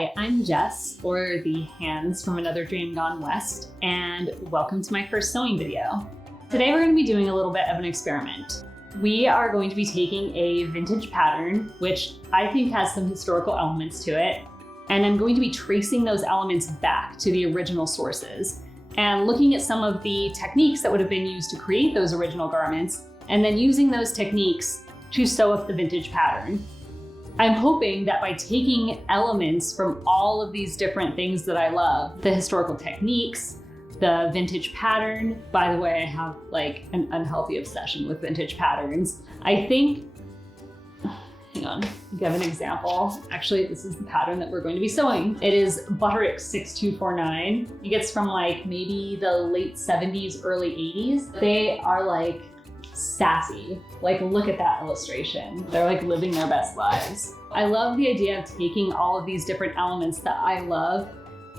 Hi, I'm Jess, or the Hands from Another Dream Gone West, and welcome to my first sewing video. Today we're going to be doing a little bit of an experiment. We are going to be taking a vintage pattern, which I think has some historical elements to it, and I'm going to be tracing those elements back to the original sources and looking at some of the techniques that would have been used to create those original garments, and then using those techniques to sew up the vintage pattern. I'm hoping that by taking elements from all of these different things that I love, the historical techniques, the vintage pattern, by the way, I have like an unhealthy obsession with vintage patterns. I think, hang on, give an example. Actually, this is the pattern that we're going to be sewing. It is Butterick 6249. It gets from like maybe the late 70s, early 80s. They are like sassy. Like, look at that illustration. They're like living their best lives. I love the idea of taking all of these different elements that I love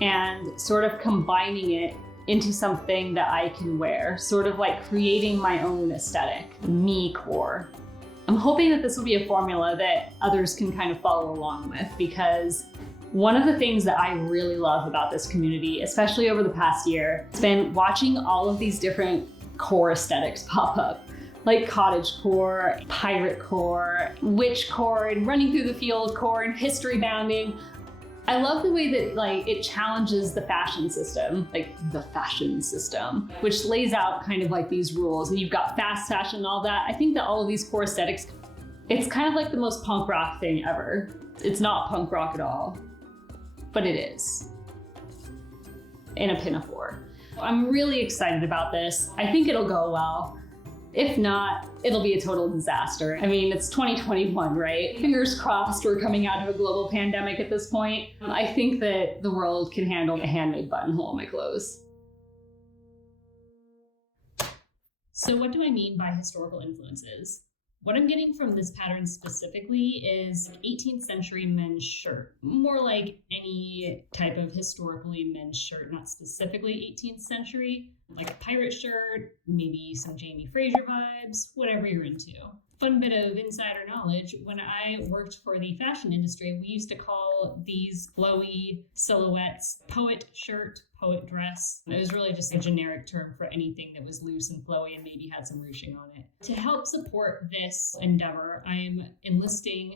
and sort of combining it into something that I can wear, sort of like creating my own aesthetic, me core. I'm hoping that this will be a formula that others can kind of follow along with, because one of the things that I really love about this community, especially over the past year, has been watching all of these different core aesthetics pop up. Like cottage core, pirate core, witch core, and running through the field core, and history bounding. I love the way that like it challenges the fashion system, which lays out kind of like these rules, and you've got fast fashion and all that. I think that all of these core aesthetics, it's kind of like the most punk rock thing ever. It's not punk rock at all, but it is, in a pinafore. I'm really excited about this. I think it'll go well. If not, it'll be a total disaster. I mean, it's 2021, right? Fingers crossed we're coming out of a global pandemic at this point. I think that the world can handle a handmade buttonhole in my clothes. So what do I mean by historical influences? What I'm getting from this pattern specifically is 18th century men's shirt. More like any type of historically men's shirt, not specifically 18th century. Like a pirate shirt, maybe some Jamie Fraser vibes, whatever you're into. Fun bit of insider knowledge, when I worked for the fashion industry, we used to call these flowy silhouettes poet shirt, poet dress. It was really just a generic term for anything that was loose and flowy and maybe had some ruching on it. To help support this endeavor, I'm enlisting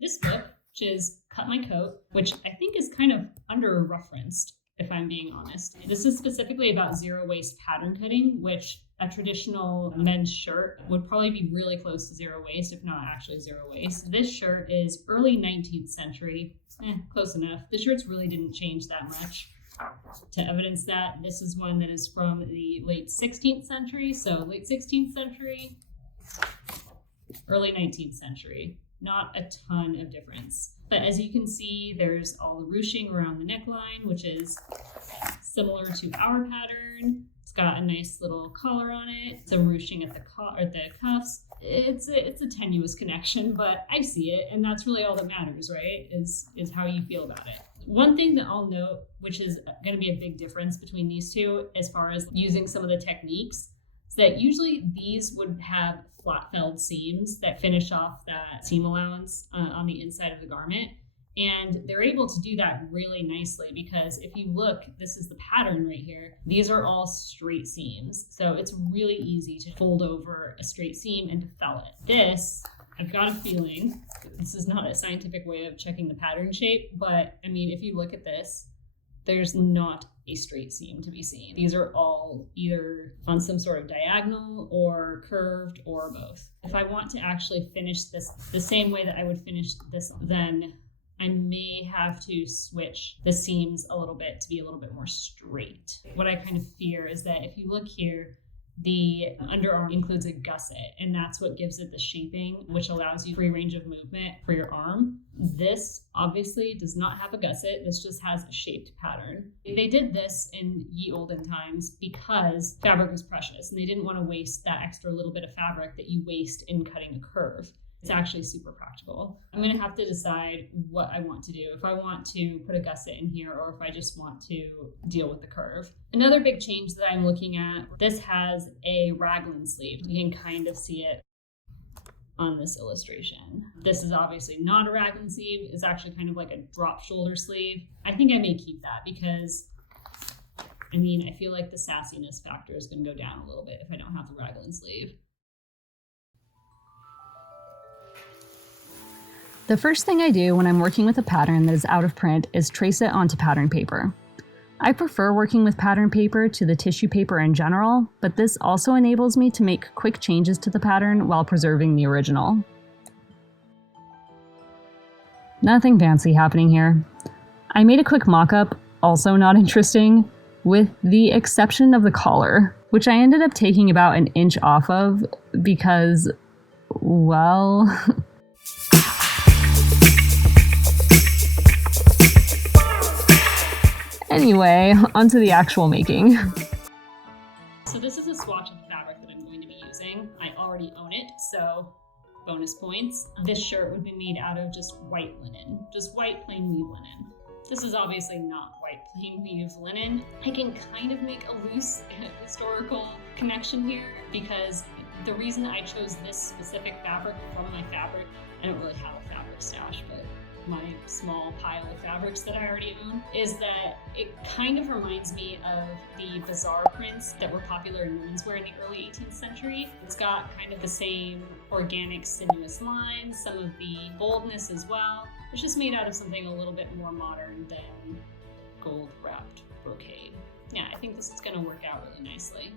this book, which is Cut My Coat, which I think is kind of under-referenced, if I'm being honest. This is specifically about zero waist pattern cutting, which a traditional men's shirt would probably be really close to zero waist, if not actually zero waist. This shirt is early 19th century, close enough. The shirts really didn't change that much. To evidence that, this is one that is from the late 16th century. So late 16th century, early 19th century. Not a ton of difference. But as you can see, there's all the ruching around the neckline, which is similar to our pattern. It's got a nice little collar on it, some ruching at the cuffs. It's a tenuous connection, but I see it, and that's really all that matters, right? Is how you feel about it. One thing that I'll note, which is going to be a big difference between these two as far as using some of the techniques, is that usually these would have flat felled seams that finish off that seam allowance on the inside of the garment. And they're able to do that really nicely because if you look, this is the pattern right here. These are all straight seams. So it's really easy to fold over a straight seam and to fell it. This, I've got a feeling, this is not a scientific way of checking the pattern shape, but I mean, if you look at this, there's not a straight seam to be seen. These are all either on some sort of diagonal or curved or both. If I want to actually finish this the same way that I would finish this, then I may have to switch the seams a little bit to be a little bit more straight. What I kind of fear is that if you look here, the underarm includes a gusset, and that's what gives it the shaping, which allows you free range of movement for your arm. This obviously does not have a gusset. This just has a shaped pattern. They did this in ye olden times because fabric was precious, and they didn't want to waste that extra little bit of fabric that you waste in cutting a curve. It's actually super practical. I'm going to have to decide what I want to do, if I want to put a gusset in here or if I just want to deal with the curve. Another big change that I'm looking at, this has a raglan sleeve. You can kind of see it on this illustration. This is obviously not a raglan sleeve. It's actually kind of like a drop shoulder sleeve. I think I may keep that because, I mean, I feel like the sassiness factor is going to go down a little bit if I don't have the raglan sleeve. The first thing I do when I'm working with a pattern that is out of print is trace it onto pattern paper. I prefer working with pattern paper to the tissue paper in general, but this also enables me to make quick changes to the pattern while preserving the original. Nothing fancy happening here. I made a quick mock-up, also not interesting, with the exception of the collar, which I ended up taking about an inch off of because, well... Anyway, onto the actual making. So this is a swatch of the fabric that I'm going to be using. I already own it, so bonus points. This shirt would be made out of just white linen, just white plain weave linen. This is obviously not white plain weave linen. I can kind of make a loose historical connection here because the reason I chose this specific fabric from my fabric, I don't really have a fabric stash, but my small pile of fabrics that I already own, is that it kind of reminds me of the bazaar prints that were popular in women's wear in the early 18th century. It's got kind of the same organic, sinuous lines, some of the boldness as well. It's just made out of something a little bit more modern than gold-wrapped brocade. Yeah, I think this is going to work out really nicely.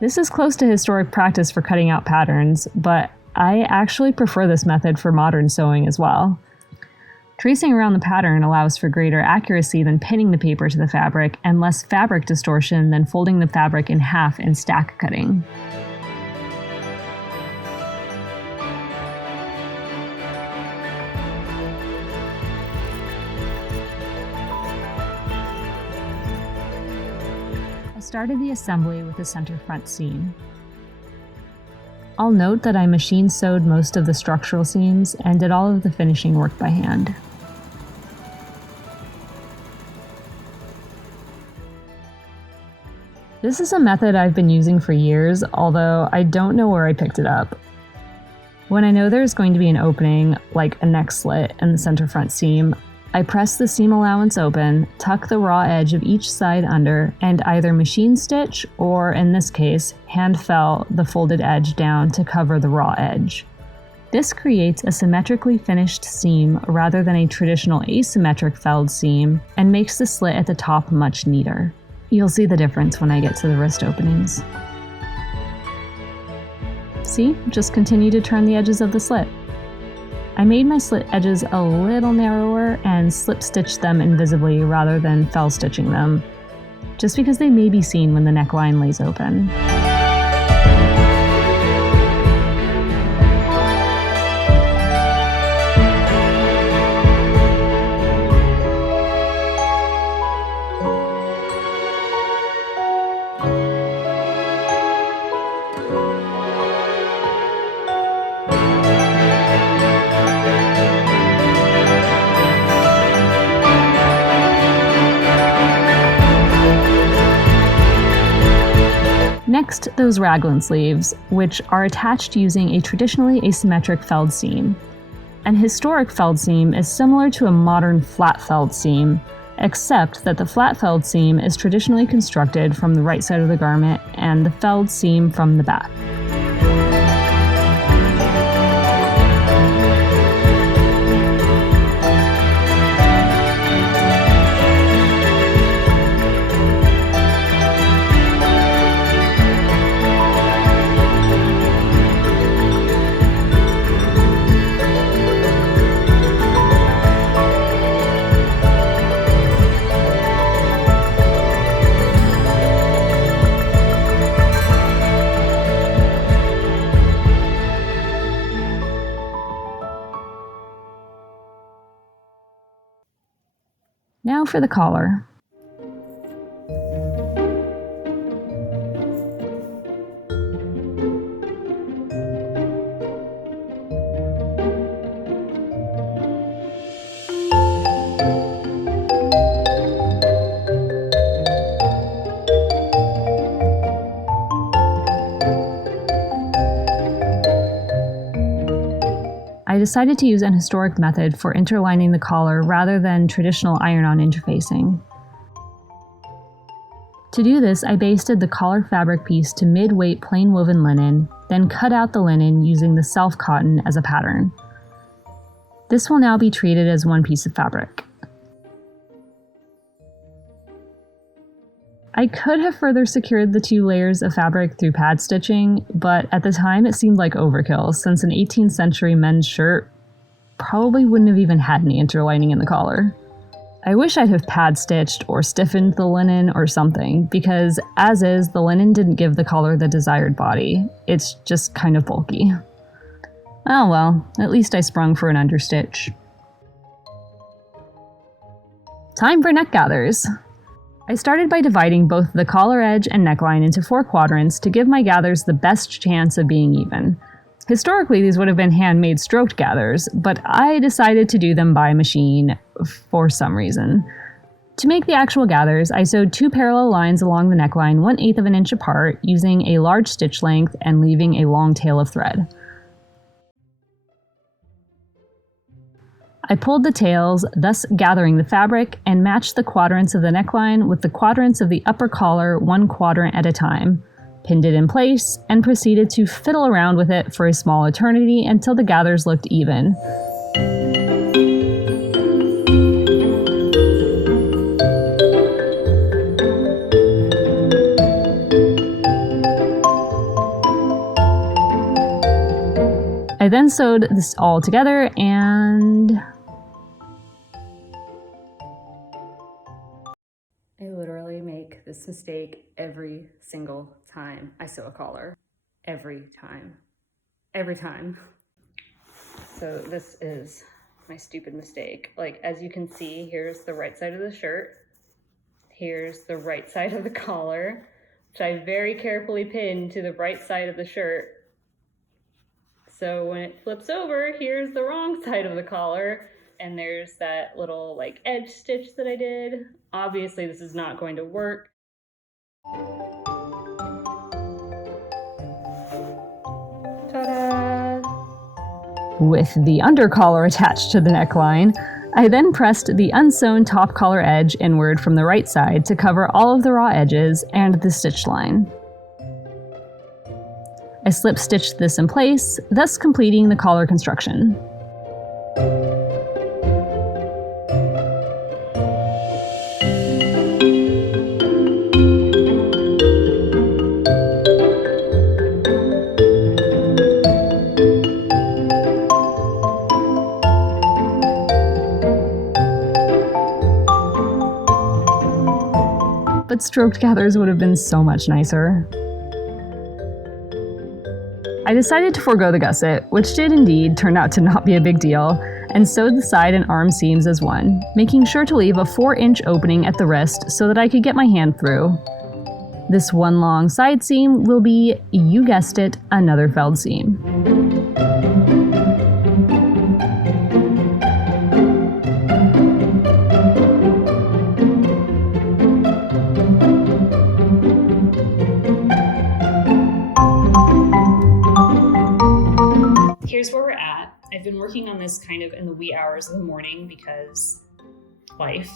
This is close to historic practice for cutting out patterns, but I actually prefer this method for modern sewing as well. Tracing around the pattern allows for greater accuracy than pinning the paper to the fabric and less fabric distortion than folding the fabric in half and stack cutting. Started the assembly with a center front seam. I'll note that I machine sewed most of the structural seams and did all of the finishing work by hand. This is a method I've been using for years, although I don't know where I picked it up. When I know there's going to be an opening, like a neck slit in the center front seam, I press the seam allowance open, tuck the raw edge of each side under, and either machine stitch, or in this case, hand fell the folded edge down to cover the raw edge. This creates a symmetrically finished seam rather than a traditional asymmetric felled seam, and makes the slit at the top much neater. You'll see the difference when I get to the wrist openings. See? Just continue to turn the edges of the slit. I made my slit edges a little narrower and slip stitched them invisibly rather than fell stitching them, just because they may be seen when the neckline lays open. Next, those raglan sleeves, which are attached using a traditionally asymmetric felled seam. An historic felled seam is similar to a modern flat felled seam, except that the flat felled seam is traditionally constructed from the right side of the garment and the felled seam from the back. Now for the collar. decided to use an historic method for interlining the collar rather than traditional iron-on interfacing. To do this, I basted the collar fabric piece to mid-weight plain woven linen, then cut out the linen using the self cotton as a pattern. This will now be treated as one piece of fabric. I could have further secured the 2 layers of fabric through pad stitching, but at the time it seemed like overkill since an 18th century men's shirt probably wouldn't have even had any interlining in the collar. I wish I'd have pad stitched or stiffened the linen or something, because as is, the linen didn't give the collar the desired body. It's just kind of bulky. Oh well, at least I sprung for an understitch. Time for neck gathers! I started by dividing both the collar edge and neckline into 4 quadrants to give my gathers the best chance of being even. Historically, these would have been handmade stroked gathers, but I decided to do them by machine for some reason. To make the actual gathers, I sewed 2 parallel lines along the neckline 1/8 of an inch apart, using a large stitch length and leaving a long tail of thread. I pulled the tails, thus gathering the fabric, and matched the quadrants of the neckline with the quadrants of the upper collar 1 quadrant at a time, pinned it in place, and proceeded to fiddle around with it for a small eternity until the gathers looked even. I then sewed this all together and I literally make this mistake every single time I sew a collar. Every time. Every time. So this is my stupid mistake. Like, as you can see, here's the right side of the shirt. Here's the right side of the collar, which I very carefully pinned to the right side of the shirt. So when it flips over, here's the wrong side of the collar, and there's that little like edge stitch that I did. Obviously this is not going to work. Ta-da! With the under collar attached to the neckline, I then pressed the unsewn top collar edge inward from the right side to cover all of the raw edges and the stitch line. I slip stitched this in place, thus completing the collar construction. But stroked gathers would have been so much nicer. I decided to forego the gusset, which did indeed turn out to not be a big deal, and sewed the side and arm seams as one, making sure to leave a 4-inch opening at the wrist so that I could get my hand through. This one long side seam will be, you guessed it, another felled seam. Here's where we're at. I've been working on this kind of in the wee hours of the morning because life.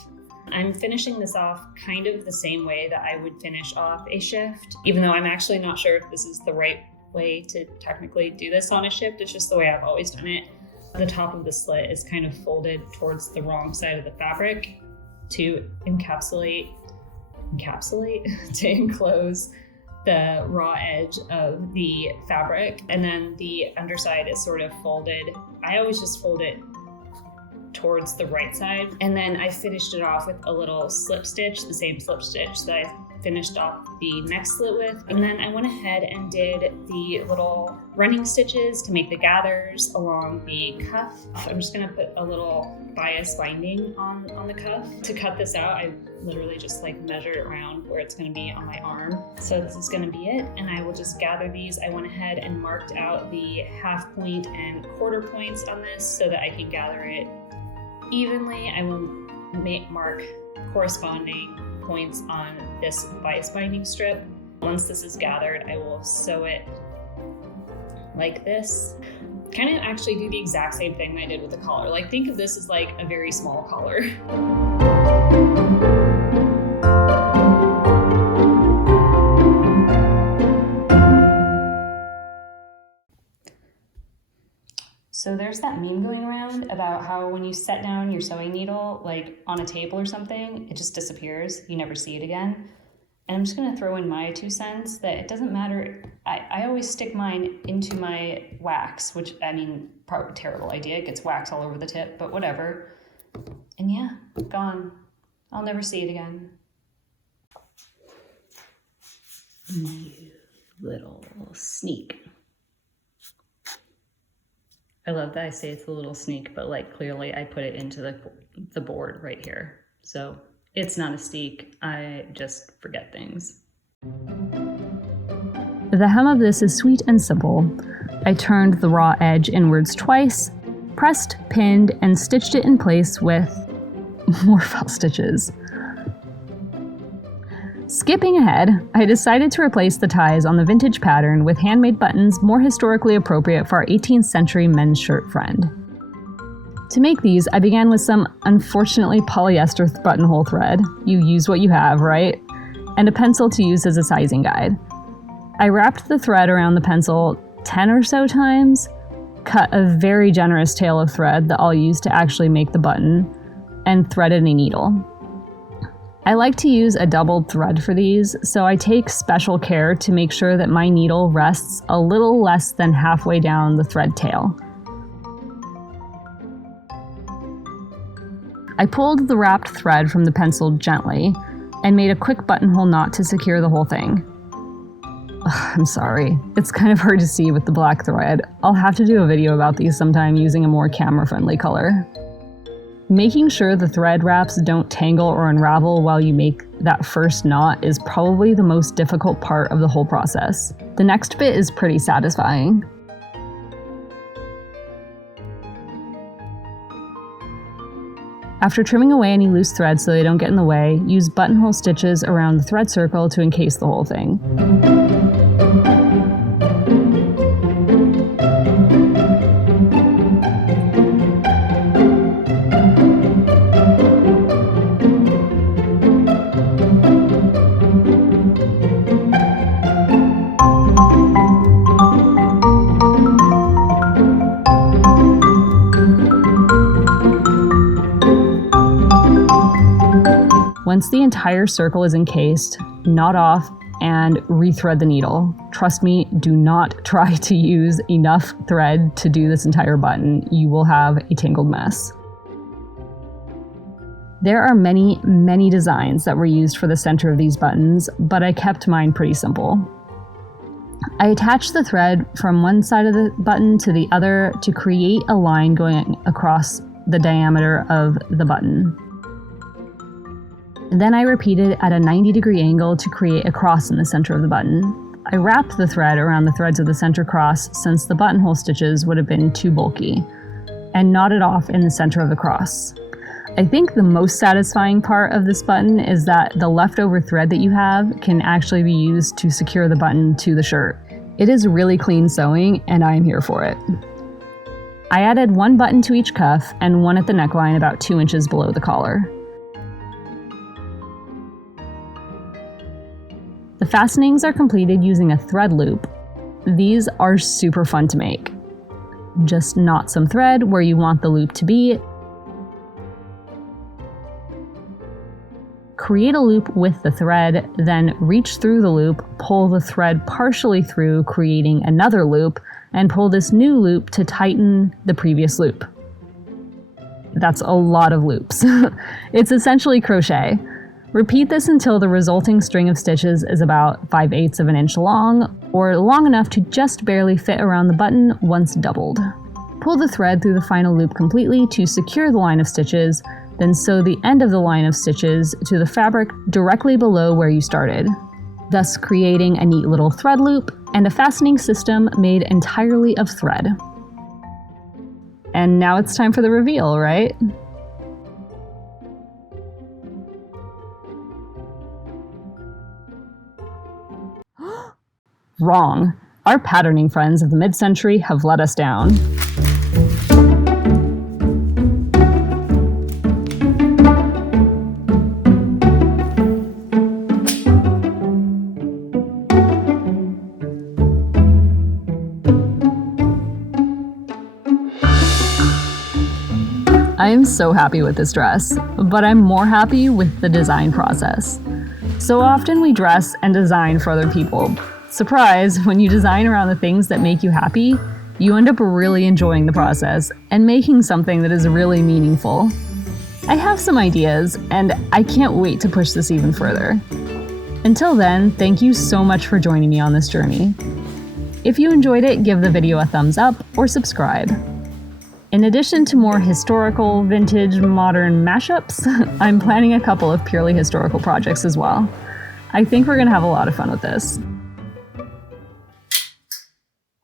I'm finishing this off kind of the same way that I would finish off a shift, even though I'm actually not sure if this is the right way to technically do this on a shift. It's just the way I've always done it. The top of the slit is kind of folded towards the wrong side of the fabric to to enclose the raw edge of the fabric, and then the underside is sort of folded. I always just fold it towards the right side, and then I finished it off with a little slip stitch, the same slip stitch that I finished off the neck slit with, and then I went ahead and did the little running stitches to make the gathers along the cuff. I'm just gonna put a little bias binding on the cuff. To cut this out, I literally just like measured around where it's gonna be on my arm. So this is gonna be it, and I will just gather these. I went ahead and marked out the 1/2 point and 1/4 points on this so that I can gather it evenly. I will mark corresponding points on this bias binding strip. Once this is gathered, I will sew it like this. kind of actually do the exact same thing that I did with the collar. Like, think of this as like a very small collar. So there's that meme going around about how when you set down your sewing needle, like on a table or something, it just disappears. You never see it again. And I'm just gonna throw in my 2 cents that it doesn't matter. I always stick mine into my wax, which, I mean, probably a terrible idea. It gets wax all over the tip, but whatever. And yeah, gone. I'll never see it again. You little sneak. I love that I say it's a little sneak, but like clearly I put it into the board right here. So it's not a sneak, I just forget things. The hem of this is sweet and simple. I turned the raw edge inwards twice, pressed, pinned, and stitched it in place with more fell stitches. Skipping ahead, I decided to replace the ties on the vintage pattern with handmade buttons more historically appropriate for our 18th century men's shirt friend. To make these, I began with some unfortunately polyester buttonhole thread. You use what you have, right? And a pencil to use as a sizing guide. I wrapped the thread around the pencil 10 or so times, cut a very generous tail of thread that I'll use to actually make the button, and threaded a needle. I like to use a doubled thread for these, so I take special care to make sure that my needle rests a little less than halfway down the thread tail. I pulled the wrapped thread from the pencil gently and made a quick buttonhole knot to secure the whole thing. Ugh, I'm sorry, it's kind of hard to see with the black thread. I'll have to do a video about these sometime using a more camera-friendly color. Making sure the thread wraps don't tangle or unravel while you make that first knot is probably the most difficult part of the whole process. The next bit is pretty satisfying. After trimming away any loose threads so they don't get in the way, use buttonhole stitches around the thread circle to encase the whole thing. Once the entire circle is encased, knot off and rethread the needle. Trust me, do not try to use enough thread to do this entire button. You will have a tangled mess. There are many, many designs that were used for the center of these buttons, but I kept mine pretty simple. I attached the thread from one side of the button to the other to create a line going across the diameter of the button. Then I repeated at a 90-degree angle to create a cross in the center of the button. I wrapped the thread around the threads of the center cross since the buttonhole stitches would have been too bulky, and knotted off in the center of the cross. I think the most satisfying part of this button is that the leftover thread that you have can actually be used to secure the button to the shirt. It is really clean sewing, and I am here for it. I added one button to each cuff and one at the neckline about 2 inches below the collar. The fastenings are completed using a thread loop. These are super fun to make. Just knot some thread where you want the loop to be. Create a loop with the thread, then reach through the loop, pull the thread partially through, creating another loop, and pull this new loop to tighten the previous loop. That's a lot of loops. It's essentially crochet. Repeat this until the resulting string of stitches is about 5/8 of an inch long, or long enough to just barely fit around the button once doubled. Pull the thread through the final loop completely to secure the line of stitches, then sew the end of the line of stitches to the fabric directly below where you started, thus creating a neat little thread loop and a fastening system made entirely of thread. And now it's time for the reveal, right? Wrong. Our patterning friends of the mid-century have let us down. I am so happy with this dress, but I'm more happy with the design process. So often we dress and design for other people. Surprise, when you design around the things that make you happy, you end up really enjoying the process and making something that is really meaningful. I have some ideas, and I can't wait to push this even further. Until then, thank you so much for joining me on this journey. If you enjoyed it, give the video a thumbs up or subscribe. In addition to more historical, vintage, modern mashups, I'm planning a couple of purely historical projects as well. I think we're going to have a lot of fun with this.